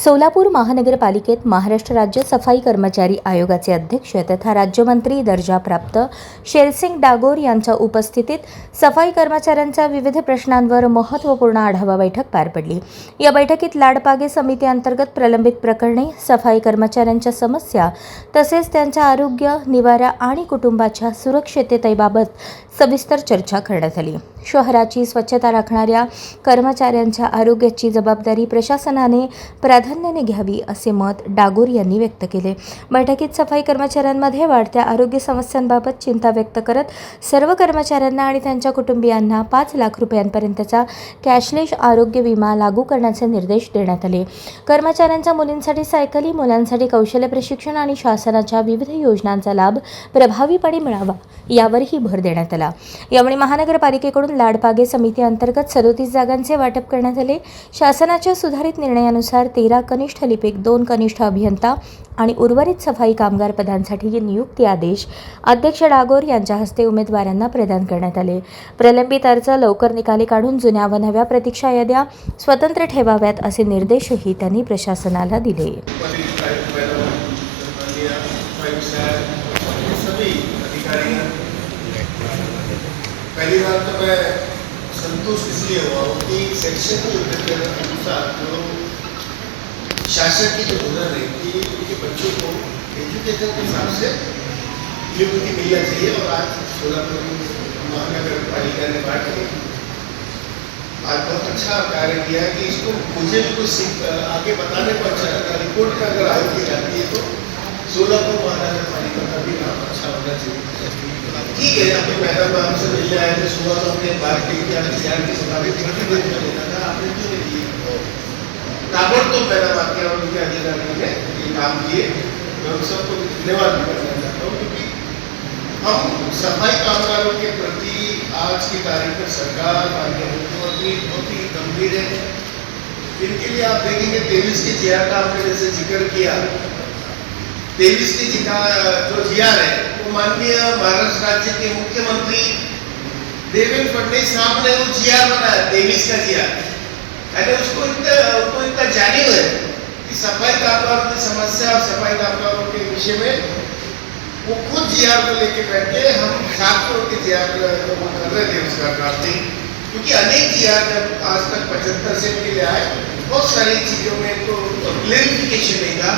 सोलापूर महानगरपालिकेत महाराष्ट्र राज्य सफाई कर्मचारी आयोगाचे अध्यक्ष तथा राज्यमंत्री दर्जा प्राप्त शेरसिंग डागोर यांच्या उपस्थितीत सफाई कर्मचाऱ्यांच्या विविध प्रश्नांवर महत्त्वपूर्ण आढावा बैठक पार पडली। या बैठकीत लाडपागे समिती अंतर्गत प्रलंबित प्रकरणे, सफाई कर्मचाऱ्यांच्या समस्या तसेच त्यांच्या आरोग्य, निवारा आणि कुटुंबाच्या सुरक्षिततेबाबत सविस्तर चर्चा करण्यात आली। शहराची स्वच्छता राखणाऱ्या कर्मचाऱ्यांच्या आरोग्याची जबाबदारी प्रशासनाने प्राधान्याने घ्यावी असे मत डागोर यांनी व्यक्त केले। बैठकीत सफाई कर्मचाऱ्यांमध्ये वाढत्या आरोग्य समस्यांबाबत चिंता व्यक्त करत सर्व कर्मचाऱ्यांना आणि त्यांच्या कुटुंबियांना 5 लाख रुपयांपर्यंतचा कॅशलेस आरोग्य विमा लागू करण्याचे निर्देश देण्यात आले। कर्मचाऱ्यांच्या मुलींसाठी सायकली, मुलांसाठी कौशल्य प्रशिक्षण आणि शासनाच्या विविध योजनांचा लाभ प्रभावीपणे मिळावा यावरही भर देण्यात आला। यावेळी महानगरपालिकेकडून लाडपागे समिती अंतर्गत 37 जागांचे वाटप करण्यात आले। शासनाच्या सुधारित निर्णयानुसार 13 कनिष्ठ लिपिक, 2 कनिष्ठ अभियंता आणि उर्वरित सफाई कामगार पदांसाठी नियुक्ती आदेश अध्यक्ष डागोर यांच्या हस्ते उमेदवारांना प्रदान करण्यात आले। प्रलंबित अर्ज लवकर निकाली काढून जुन्या व नव्या प्रतीक्षा याद्या स्वतंत्र ठेवाव्यात असे निर्देशही त्यांनी प्रशासनाला दिले। पहली बार तो मैं संतुष्ट इसलिए हुआ कि सेक्शन के अनुसार जो शासन की जो धुन है कि उनके बच्चों को एजुकेशन के हिसाब से नियुक्ति मिलना चाहिए। और आज सोलापुर महानगर पालिका ने बात की, आज बहुत अच्छा कार्य किया कि इसको मुझे भी कुछ आगे बताने को अच्छा लगा। रिपोर्ट में अगर आगे की जाती है तो सोलापुर महानगर पालिका का भी नाम अच्छा होना चाहिए। ठीक है, अभी मैडम हमसे मिलने आए थे, सुबह तो हमने बात की कि आज के मुताबिक लेना था, आपने क्यों नहीं किया? ताबड़तोड़ मैडम आपके और उनके अधिकारियों ने ये काम किए। मैं उन सबको धन्यवाद भी करना चाहता हूँ, क्योंकि हम सफाई कामगारों के प्रति आज की तारीख में सरकार माननीय मुख्यमंत्री बहुत ही गंभीर है। इनके लिए आप देखेंगे 23 के जीआर का आपने जैसे जिक्र किया, 23 की जो जीआर है वो माननीय महाराष्ट्र राज्य के मुख्यमंत्री देवेंद्र फडणवीस साहब ने वो जीआर बनाया, 23 का जीआर। यानी उसको इतना जानी है कि सफाई कामगारों की समस्या और सफाई कामगारों के विषय में वो खुद जीआर को लेके बैठे। हम 7 करोड़ के जीआर को कर रहे थे उसका ड्राफ्टिंग, क्योंकि अनेक जीआर जब आज तक 75 सेट के लिए आए, बहुत सारी चीज़ों में तो क्लेरिफिकेशन नहीं था।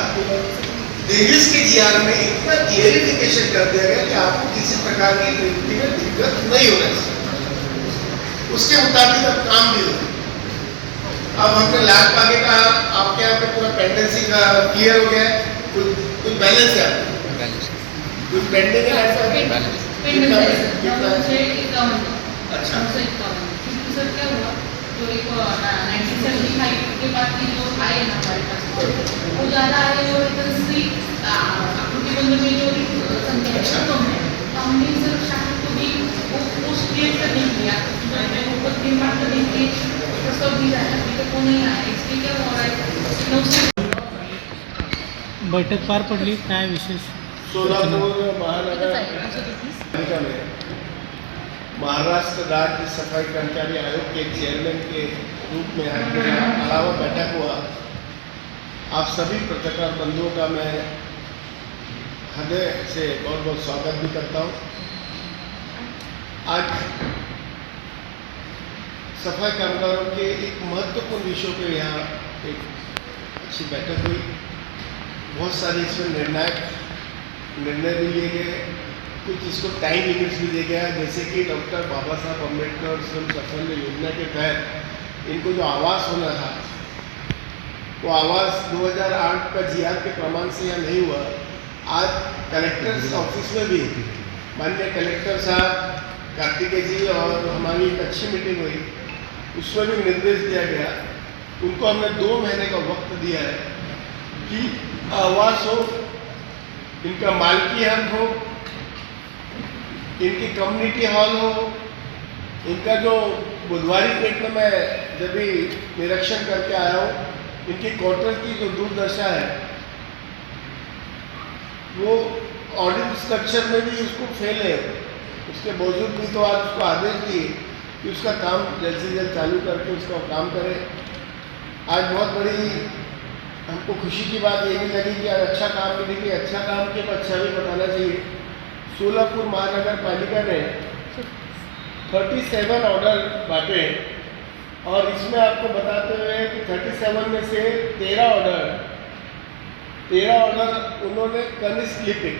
23 के जीआर में इतना क्लेरिफिकेशन कर दिया गया कि आपको किसी प्रकार की नियुक्ति में दिक्कत नहीं होना चाहिए। उसके मुताबिक अब काम भी हो। अब हमने लाडपागे का आपके यहाँ पे पूरा पेंडेंसी का क्लियर हो गया है, कुछ बैलेंस है, कुछ पेंडिंग है ऐसा अच्छा। सर क्या हुआ, जो एक 1975 के बाद की जो आए ना हमारे पास वो ज़्यादा आए और इतनी आकृति बंद में जो संख्या है कम है, तो हमने सर शासन को भी वो पोस्ट क्रिएट करने के लिए वो निर्माण करने के प्रस्ताव दिया है, अभी तक वो नहीं आया। इसलिए क्या हो रहा है, बैठक पार पडली, काय विशेष? सोलापुर महानगर पालिका में महाराष्ट्र राज्य सफाई कर्मचारी आयोग के चेयरमैन के रूप में आज मेरा अलावा बैठक हुआ। आप सभी पत्रकार बंधुओं का मैं हृदय से बहुत बहुत स्वागत भी करता हूँ। आज सफाई कामगारों के एक महत्वपूर्ण विषयों पे यहाँ एक अच्छी बैठक हुई। बहुत सारे इसमें निर्णय भी लिए गए, कुछ इसको टाइम लिमिट्स भी दिया गया, जैसे कि डॉक्टर बाबा साहब अम्बेडकर श्रम साफल्य योजना के तहत इनको जो आवास होना था, वो आवास 2008 का जीआर के प्रमाण से यहाँ नहीं हुआ। आज कलेक्टर ऑफिस में भी माननीय कलेक्टर साहब कार्तिकेय जी और हमारी एक अच्छी मीटिंग हुई, उसमें भी निर्देश दिया गया। उनको हमने 2 महीने का वक्त दिया है कि आवास हो, इनका मालकी हक हो, इनकी कम्युनिटी हॉल हो। इनका जो बुधवारी पेट में मैं जब भी निरीक्षण करके आया हूँ, इनकी क्वार्टर की जो दुर्दशा है वो ऑडिट स्ट्रक्चर में भी उसको फेल है। उसके बावजूद भी तो आज उसको आदेश दिए कि उसका काम जल्द से जल्द चालू करके उसका काम करें। आज बहुत बड़ी हमको खुशी की बात ये भी लगी कि आज अच्छा काम भी देखिए, अच्छा काम के अच्छा भी बताना चाहिए। सोलापुर महानगर पालिका ने 37 ऑर्डर बांटे और इसमें आपको बताते हुए कि 37 में से 13 ऑर्डर उन्होंने कनिष्ठ लिपिक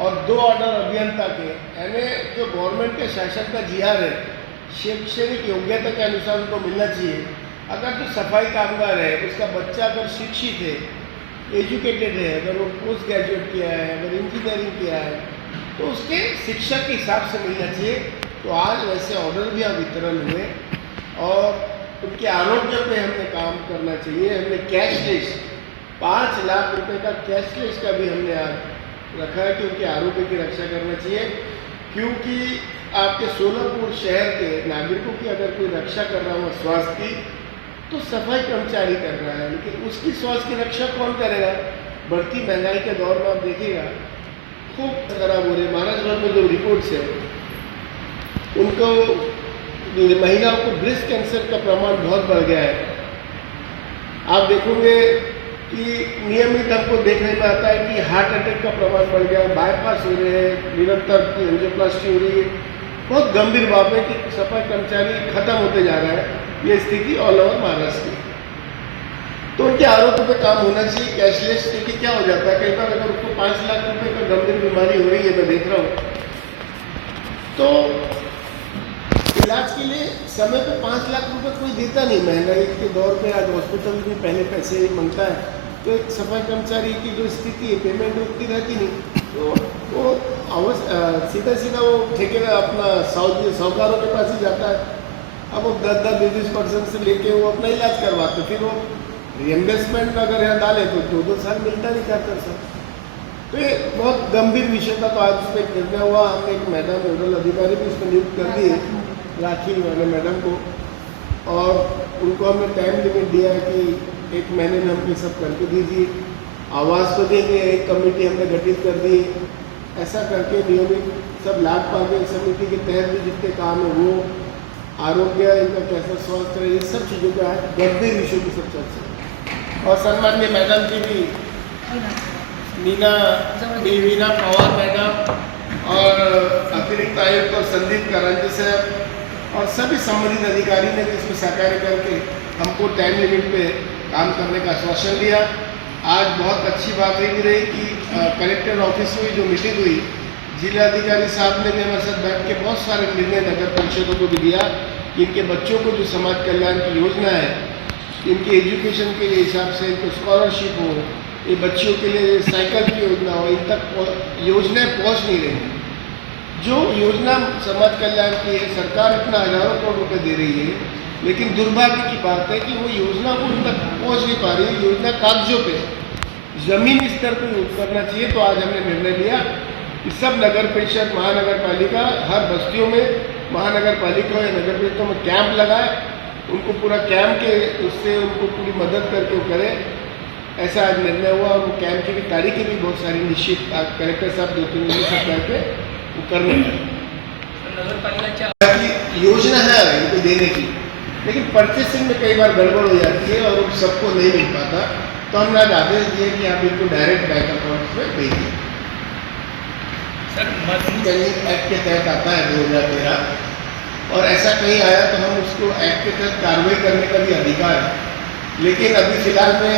और 2 ऑर्डर अभियंता के, यानी जो गवर्नमेंट के शासन का जीआर है, शैक्षणिक योग्यता के अनुसार उनको मिलना चाहिए। अगर जो सफाई कामगार है, उसका बच्चा अगर शिक्षित है, एजुकेटेड है, अगर वो पोस्ट ग्रेजुएट किया है, अगर इंजीनियरिंग किया है, तो उसके शिक्षा के हिसाब से मिलना चाहिए। तो आज वैसे ऑर्डर भी वितरण हुए और उनके आरोग्य पे हमने काम करना चाहिए। हमने कैशलेस 5 लाख रुपए का कैशलेस का भी हमने आज रखा है कि उनके आरोग्य की रक्षा करना चाहिए, क्योंकि आपके सोलापुर शहर के नागरिकों की अगर कोई रक्षा कर रहा हो स्वास्थ्य की, तो सफाई कर्मचारी कर रहा है, लेकिन उसकी स्वास्थ्य की रक्षा कौन करेगा? बढ़ती महंगाई के दौर में आप देखिएगा खूब खराब हो रही है। महाराष्ट्र में जो रिपोर्ट्स है, उनको महिलाओं को ब्रेस्ट कैंसर का प्रमाण बहुत बढ़ गया है। आप देखोगे कि नियमित हमको देखने में आता है कि हार्ट अटैक का प्रमाण बढ़ गया, बाईपास हो रहे हैं, निरंतर एंजियोप्लास्टी हो रही है। बहुत गंभीर बात है कि सफाई कर्मचारी खत्म होते जा रहा है। ये स्थिति ऑल ओवर महाराष्ट्र की, तो उनके आरोग्य पे काम होना चाहिए कैशलेस। क्योंकि क्या हो जाता है, कई बार अगर उसको 5 लाख रुपए का गंभीर बीमारी हो रही है, मैं देख रहा हूँ, तो इलाज के लिए समय पे 5 लाख रुपए कोई देता नहीं। महंगाई के दौर पे आज हॉस्पिटल भी पहले पैसे मांगता है, तो एक सफाई कर्मचारी की जो स्थिति है, पेमेंट उतनी रहती नहीं, तो वो सीधा वो ठेकेदार अपना साहूकारों के पास ही जाता है। अब वो 10-20% से लेके वो अपना इलाज करवाते, फिर वो रिएम्बर्समेंट अगर यहाँ डाले तो 2-2 साल मिलता नहीं, 4-4 साल। तो ये बहुत गंभीर विषय था। तो आज उस पर निर्णय हुआ, हमने एक मैडम नोडल अधिकारी भी उसमें नियुक्त कर दी है, राखी वाले मैडम को, और उनको हमने टाइम लिमिट दिया है कि 1 महीने में हम ये सब करके दीजिए। आवाज़ तो देंगे, एक कमेटी हमने गठित कर दी। ऐसा करके नियमित सब लाभ पाके समिति के तहत भी जितने काम है, वो आरोग्य, इनका कैसा स्वास्थ्य है, ये सब चीज़ों का गंभीर विषयों की सब चर्चा। और सम्माननीय मैडम की भी वीना पवार मैडम और अतिरिक्त आयुक्त और संदीप करंजी साहब और सभी संबंधित अधिकारी ने भी इसमें सहकार्य करके हमको टाइम लिमिट पे काम करने का आश्वासन दिया। आज बहुत अच्छी बात ये भी रही कि कलेक्टर ऑफिस में जो मीटिंग हुई, जिला अधिकारी साहब ने भी हमारे साथ बैठ के बहुत सारे निर्णय नगर परिषदों को भी दिया कि इनके बच्चों को जो समाज कल्याण की योजना है, इनके एजुकेशन के हिसाब से इनको स्कॉलरशिप हो, ये बच्चियों के लिए साइकिल की योजना हो, इन तक योजनाएं पहुँच नहीं रही। जो योजना समाज कल्याण की है, सरकार इतना हजारों करोड़ रुपए दे रही है, लेकिन दुर्भाग्य की बात है कि वो योजना को उन तक पहुँच नहीं पा रही। योजना कागजों पे, जमीनी स्तर पर यूज करना चाहिए। तो आज हमने निर्णय लिया कि सब नगर परिषद, महानगर पालिका, हर बस्तियों में महानगर पालिका या नगर परिषदों में कैंप लगाए, उनको पूरा कैंप के उससे उनको पूरी मदद करके वो करें। ऐसा आज निर्णय हुआ। और वो कैंप की भी तारीखें भी बहुत सारी निश्चित कलेक्टर साहब 2-3 दिन सब करके वो करने की योजना है इनको देने की, लेकिन परचेसिंग में कई बार गड़बड़ हो जाती है और सबको नहीं मिल पाता। तो हमने आज आदेश दिए कि आप इनको डायरेक्ट बैंक अकाउंट में भेजिए। सर, एक्ट के तहत आता है 2013, और ऐसा कहीं आया तो हम उसको एक्ट के तहत कार्रवाई करने का भी अधिकार है। लेकिन अभी फिलहाल में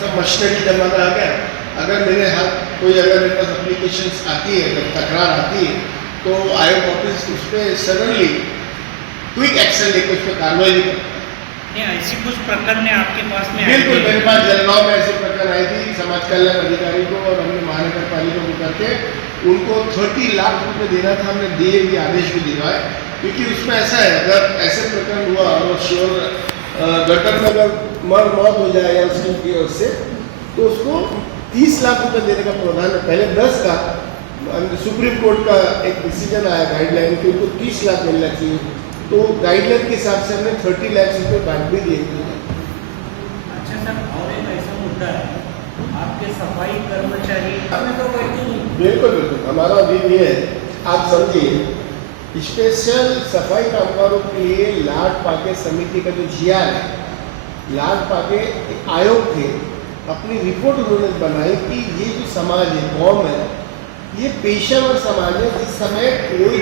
सब मशीनरी जमाना आ गया। अगर मेरे हाथ कोई अगर मेरे पास एप्लीकेशंस आती है, अगर तकरार आती है, तो आयोग ऑफिस उस पर सडनली क्विक एक्शन लेकर उस पर कार्रवाई भी करता है। ऐसी कुछ प्रकरण आपके पास में? बिल्कुल, मेरे पास जलगांव में ऐसे प्रकरण आई थी समाज कल्याण अधिकारी को, और हमने महानगर पालिका को करके उनको 30 लाख रुपए देना था। हमने दिए भी, आदेश भी दिया है, क्योंकि उसमें ऐसा है, अगर ऐसे प्रकरण हुआ और श्योर गटर में अगर मौत हो जाए या उसकी ओर से, तो उसको 30 लाख रुपए देने का प्रावधान है। पहले 10 का, सुप्रीम कोर्ट का एक डिसीजन आया गाइडलाइन कि उनको 30 लाख मिलना चाहिए। तो गाइडलाइन के हिसाब से हमने 30 लाख रुपए बांट भी दिए। अच्छा सर, और एक ऐसा मुद्दा है, आपके सफाई कर्मचारी तो बिल्कुल बिल्कुल, हमारा भी ये है, आप समझिए, स्पेशल सफाई कामगारों के लिए लाट पाके समिति का जो जीआर है, लाद पाके एक आयोग थे, अपनी रिपोर्ट उन्होंने बनाई कि ये जो समाज है, कौम है, ये पेशेवर समाज है। जिस समय कोई